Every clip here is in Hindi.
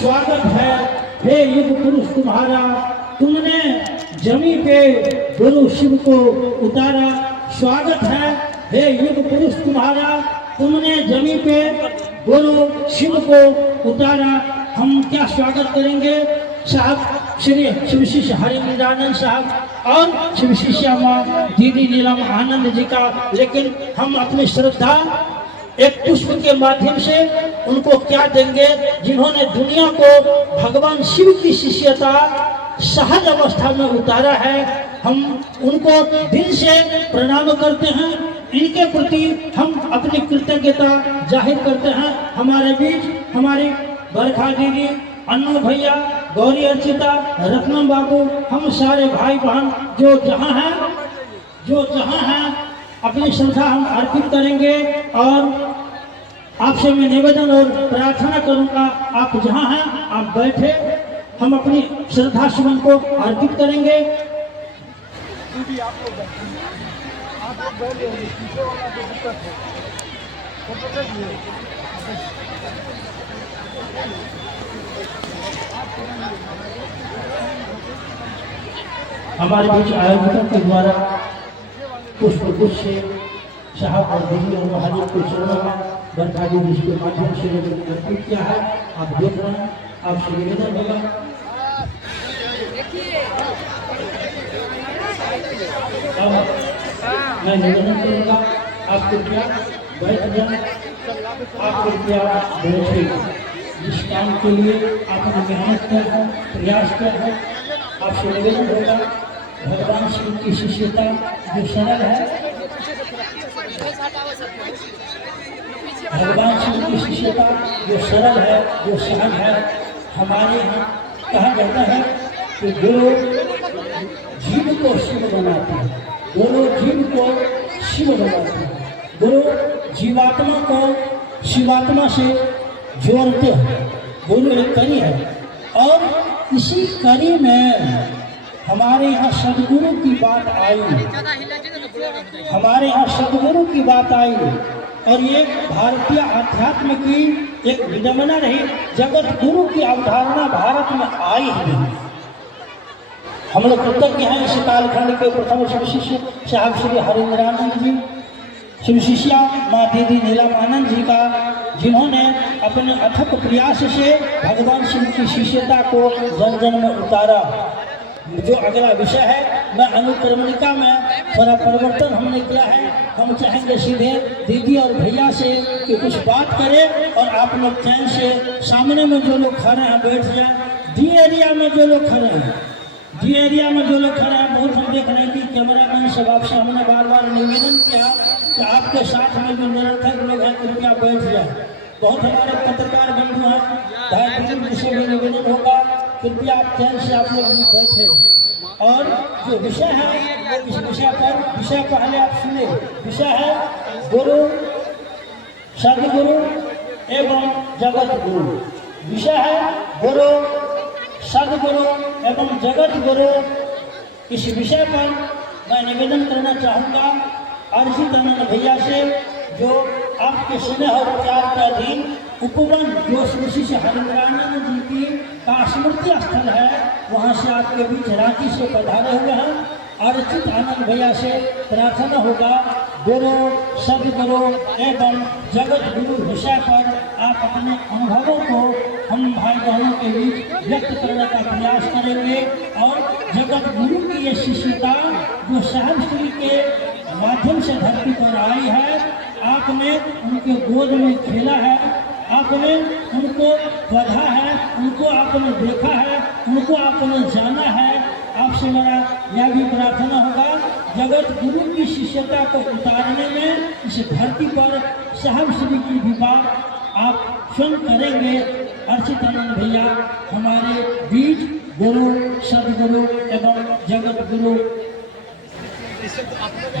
स्वागत है हे युग पुरुष तुम्हारा, तुमने जमी पे गुरु शिव को उतारा। स्वागत है हे युग पुरुष तुम्हारा, तुमने जमी पे गुरु शिव को उतारा। हम क्या स्वागत करेंगे साहब, श्री शिव शिष्य हरिंद्रानंद साहब और शिव शिष्या माँ दीदी नीलम आनंद जी का, लेकिन हम अपनी श्रद्धा एक पुष्प के माध्यम से उनको क्या देंगे जिन्होंने दुनिया को भगवान शिव की शिष्यता सहज अवस्था में उतारा है। हम उनको दिल से प्रणाम करते हैं, इनके प्रति हम अपनी कृतज्ञता जाहिर करते हैं। हमारे बीच हमारी बरखा दीदी, अन्नू भैया, गौरी अर्चिता, रत्नम बाबू, हम सारे भाई बहन जो जहाँ हैं अपनी श्रद्धा हम अर्पित करेंगे। और आपसे मैं निवेदन और प्रार्थना करूंगा, आप जहाँ हैं आप बैठे, हम अपनी श्रद्धा सुमन को अर्पित करेंगे। हमारे बीच आयोजकों के द्वारा पुष्प गुच्छ से साहब और दीदी और महादेव को चरणों में बरखा जी जिसके माध्यम से अर्पित किया है। आप देख रहे हैं, आपसे निवेदन होगा मैं निवेदन करूँगा आप कृपया बैठ जाए, आप कृपया बैठे। जिस काम के लिए आपने मेहनत किया है, प्रयास किया है, आपसे निवेदन होगा भगवान शिव की शिष्यता जो सरल है, भगवान शिव की शिष्यता जो सरल है, जो सहज है। हमारे यहाँ कहा जाता है कि गुरु जीव को शिव बनाते हैं, गुरु जीव को शिव बनाते हैं, गुरु जीवात्मा को शिवात्मा से जोड़ते हैं। गुरु एक कड़ी है और इसी कड़ी में हमारे यहाँ सदगुरु की बात आई, हमारे यहाँ सदगुरु की बात आई और ये भारतीय अध्यात्म की एक विडंबना रही। जगत गुरु की अवधारणा भारत में आई ही नहीं। हम लोग कृतज्ञ हैं इस कालखंड के प्रथम शिव शिष्य साहब श्री हरिंद्रानंद जी, शिव शिष्या माँ दीदी नीलम आनंद जी का, जिन्होंने अपने अथक प्रयास से भगवान शिव की शिष्यता को जन जन में उतारा। जो अगला विषय है, मैं अनुक्रमणिका में थोड़ा परिवर्तन हमने किया है। हम चाहेंगे सीधे दीदी और भैया से कि कुछ बात करें और आप लोग चैन से सामने में जो लोग खड़े हैं बैठ जाएं। डी एरिया में जो लोग खड़े हैं, डी एरिया में जो लोग खड़े हैं, बहुत हम देख रहे हैं कि कैमरामैन सब आपसे हमने बार बार निवेदन किया कि आपके साथ में जो निरर्थक लोग हैं कृपया बैठ जाए। बहुत हमारे पत्रकार बंधु हैं, भाई से भी निवेदन होगा कृपया आप चैन से आप लोग भी बैठे। और जो विषय है इस विषय पहले आप सुने। विषय है गुरु, सदगुरु एवं जगत गुरु। विषय है गुरु, सदगुरु एवं जगत गुरु। इस विषय पर मैं निवेदन करना चाहूँगा अर्जित आनंद भैया से, जो आपके स्नेह और प्यार के अधीन उपवन जो शिव शिष्य हरिंद्रानंद जी की का स्मृति स्थल है, वहाँ से आपके बीच रांची से पधारे हुए हैं। अर्जित आनंद भैया से प्रार्थना होगा गुरु, सदगुरु एवं जगत गुरु विषय पर आप अपने अनुभवों को हम भाई बहनों के बीच व्यक्त करने का प्रयास करेंगे। और जगत गुरु की ये शिष्यता जो साहब श्री के माध्यम से धरती पर आई है, आपने उनके गोद में खेला है, आपने उनको पढ़ा है, उनको आपने देखा है, उनको आपने जाना है। आपसे मेरा यह भी प्रार्थना होगा जगत गुरु की शिष्यता को उतारने में इस धरती पर साहब श्री की भी बात आप स्वयं करेंगे। अर्चित आनंद भैया हमारे बीच गुरु, सदगुरु एवं जगत गुरु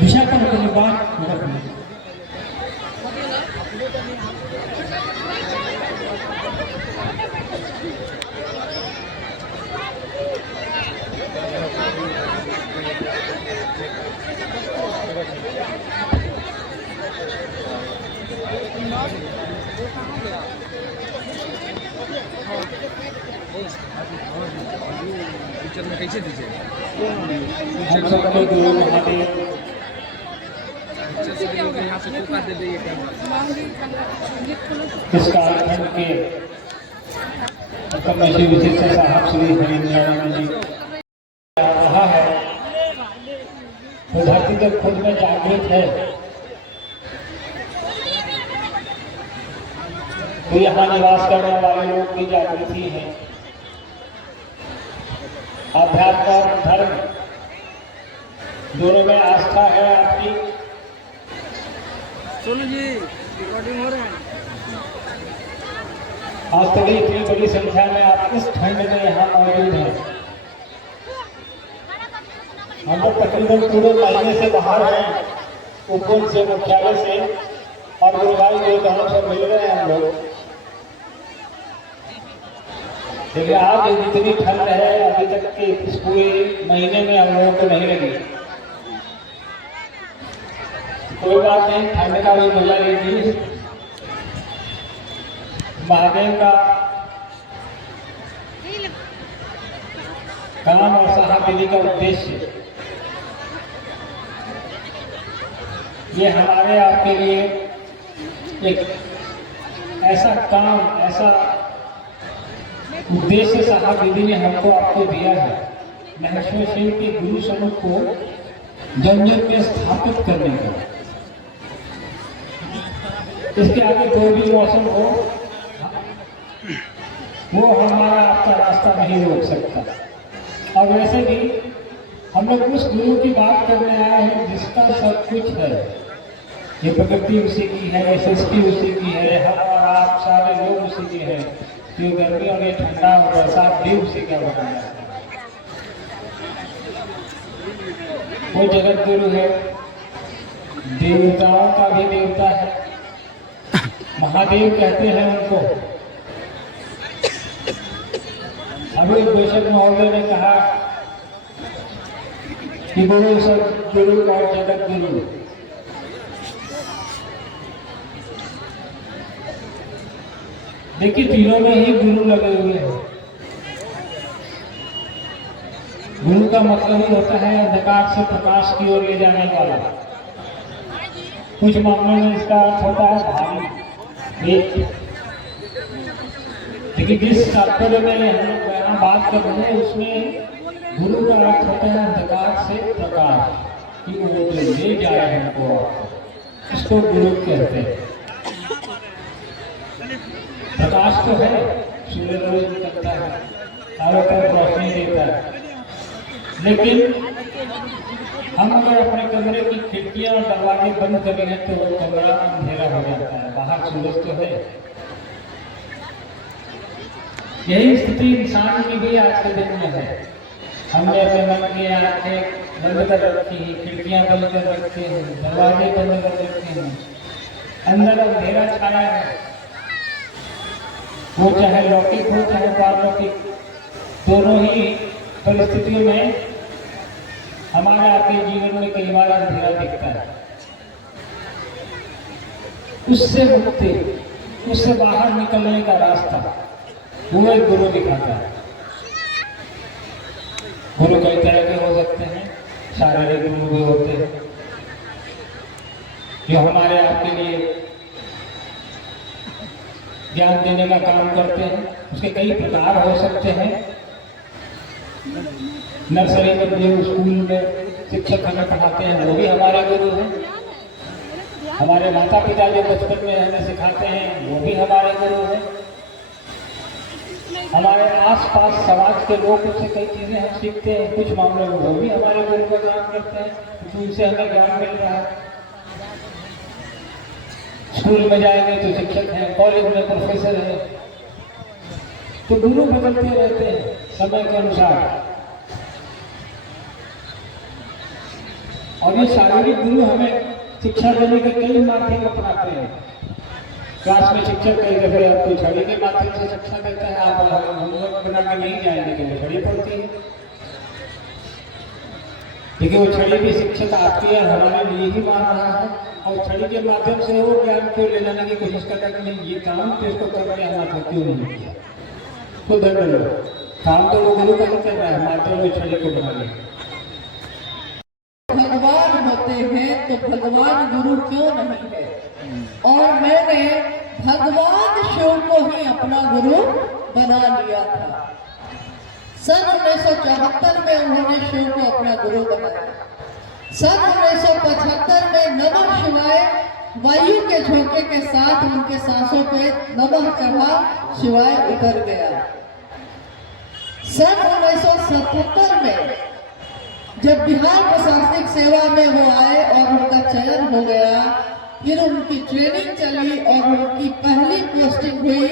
विषय पर अपनी बात रखेंगे। वो कहाँ गया? हम सबके गुरु महादेव इस कार्यक्रम के श्री विशिष्ट साहब श्री हरिनारायण जी रहा है तो धरती जब खुद में जागृत है तो यहाँ निवास करने वाले लोग भी जागृत ही हैं। अध्यात्म और धर्म दोनों में आस्था है आपकी। सोनू जी रिकॉर्डिंग हो रहा है। आज तक इतनी बड़ी संख्या में आप इस ठंड में यहाँ मौजूद हैं। हम लोग तकरीबन पूरे महीने से बाहर हैं, उपवन से, मुख्यालय से और गुरुभाई देवताओं से मिल रहे हैं हम लोग। देखिए आज इतनी ठंड है, अभी तक के इस पूरे महीने में हम लोगों को नहीं लगी। कोई बात नहीं, ठंड का भी मजा लीजिए। महादेव का काम और साहबदीदी का उद्देश्य ये हमारे आपके लिए एक ऐसा काम, ऐसा उद्देश्य साहबदीदी ने हमको आपको दिया है, महर्षि शिव के गुरु स्वरूप को जन जन में स्थापित करने का। इसके आगे कोई भी मौसम हो वो हमारा आपका रास्ता नहीं रोक सकता। और वैसे भी हम लोग उस गुरु की बात करने आए हैं जिसका सब कुछ है। ये प्रकृति उसी की है, ये सृष्टि उसी की है, हम और आप सारे लोग उसी के हैं। ये गर्मी और ये ठंडा और बरसात भी उसी का बनाया है। वो जगत गुरु है, देवताओं का भी देवता है, महादेव कहते हैं उनको। अभी बेशक महोदय ने कहा कि गुरु सब गुरु और जगत गुरु। देखिए तीनों में ही गुरु लगे हुए हैं। गुरु का मतलब ही होता है अंधकार से प्रकाश की ओर ले जाने वाला। कुछ मामलों में इसका अर्थ होता है भावी। लेकिन जिस तात्पर्य में हम लोग यहाँ बात कर रहे हैं उसमें गुरु का अर्थ होता है अंधकार से प्रकाश की ओर ले जाए हमको, इसको गुरु कहते हैं। प्रकाश तो है, सूर्य रोज निकलता है, चारों तरफ रोशनी देता है, लेकिन हम अगर अपने कमरे की खिड़कियां और दरवाजे बंद करेंगे तो वो कमरा अंधेरा हो जाता है। बाहर सूरज तो है। यही स्थिति इंसान की भी आज के दिन में है। हमने अपने मन की आंखें बंद कर रखी है, खिड़कियां बंद कर रखी हैं, दरवाजे बंद कर रखे हैं, अंदर अंधेरा छाया है। वो चाहे लौकिक हो चाहे पारलौकिक, दोनों ही परिस्थितियों में हमारे आपके जीवन में कई बार अंधेरा दिखता है। उससे मुक्ति, उससे बाहर निकलने का रास्ता वो एक गुरु दिखाता है। गुरु कई तरह के हो सकते हैं, शारीरिक गुरु भी होते हैं जो हमारे आपके लिए ज्ञान देने का काम करते हैं। उसके कई प्रकार हो सकते हैं। नर्सरी में जो स्कूल में शिक्षक हमें पढ़ाते हैं वो भी हमारे गुरु हैं। हमारे माता पिता जो बचपन में हमें सिखाते हैं वो भी हमारे गुरु हैं। हमारे आसपास समाज के लोग उससे कई चीजें हम सीखते हैं, कुछ मामलों में वो भी हमारे गुरु का काम करते हैं, क्योंकि उनसे हमें ज्ञान मिल रहा है। स्कूल में जाएंगे तो शिक्षक हैं, कॉलेज में प्रोफेसर हैं, तो गुरु बदलते रहते हैं समय के अनुसार। और ये शारीरिक गुरु हमें शिक्षा देने के कई माध्यम अपनाते हैं। क्लास में शिक्षक कई दफे आपको छड़ी के माध्यम से शिक्षा देता है, आप होमवर्क बना के नहीं जाएंगे लेकिन छड़ी पड़ती है। लेकिन वो छड़ी भी शिक्षक आपकी है, हमारे लिए ही मान रहा है, और छड़ी के माध्यम से वो ज्ञान क्यों ले जाने की कोशिश करता है कि नहीं ये काम तो इसको करके आना था, क्यों नहीं किया, तो दंड लो। काम तो वो गुरु का ही कर रहा है, माता वो छले को बना ले। भगवान होते हैं तो भगवान गुरु क्यों नहीं है। और मैंने भगवान शिव को ही अपना गुरु बना लिया था। सन 1974 में उन्होंने शिव को अपना गुरु बनाया। सन 1975 में नमः शिवाय वायु के झोंके के साथ उनके सांसों पे नमः चढ़ा, शिवाय उतर गया। सन 1977 में जब बिहार प्रशासनिक सेवा में वो आए और उनका चयन हो गया, फिर उनकी ट्रेनिंग चली और उनकी पहली पोस्टिंग हुई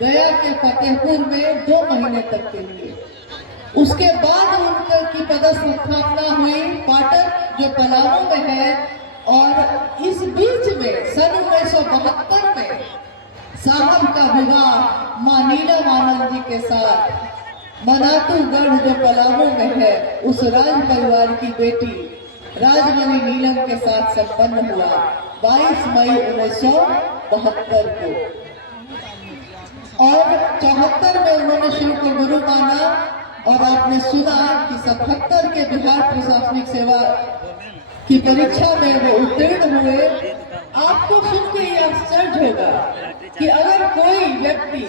गया के फतेहपुर में 2 महीने तक के लिए। उसके बाद उनकी पदस्थापना हुई पाटन जो पलामू में है। और इस बीच में सन 1972 में साहब का विवाह मां नीलम जी के साथ मनातूगढ़ जो पलामू में है उस राज परिवार की बेटी राजमणि नीलम के साथ संपन्न हुआ 22 मई 1972 को। और 74 में उन्होंने शिव को गुरु माना। और आपने सुना कि 77 के बिहार प्रशासनिक सेवा की परीक्षा में वो उत्तीर्ण हुए। आपको सुन के ये आश्चर्य होगा कि अगर कोई व्यक्ति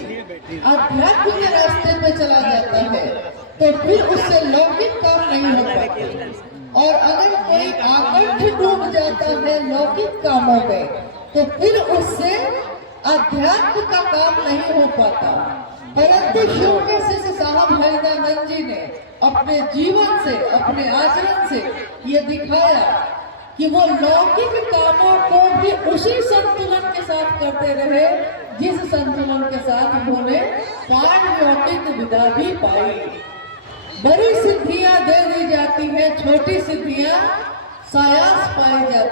अध्यात्म के रास्ते पे चला जाता है तो फिर उससे लौकिक काम नहीं हो पाता। और अगर कोई आकर्ष डूब जाता है लौकिक कामों में तो फिर उससे अध्यात्म का काम नहीं हो पाता। परंतु शिव के शिष्य साहब हरिदानंद जी ने अपने जीवन से, अपने आचरण से ये दिखाया कि वो लौकिक कामों को भी उसी संतुलन के साथ करते रहे जिस संतुलन के साथ उन्होंने पारलौकिक विदा भी पाई। बड़ी सिद्धियां दे दी जाती हैं, छोटी सिद्धियां सायास पाई जाती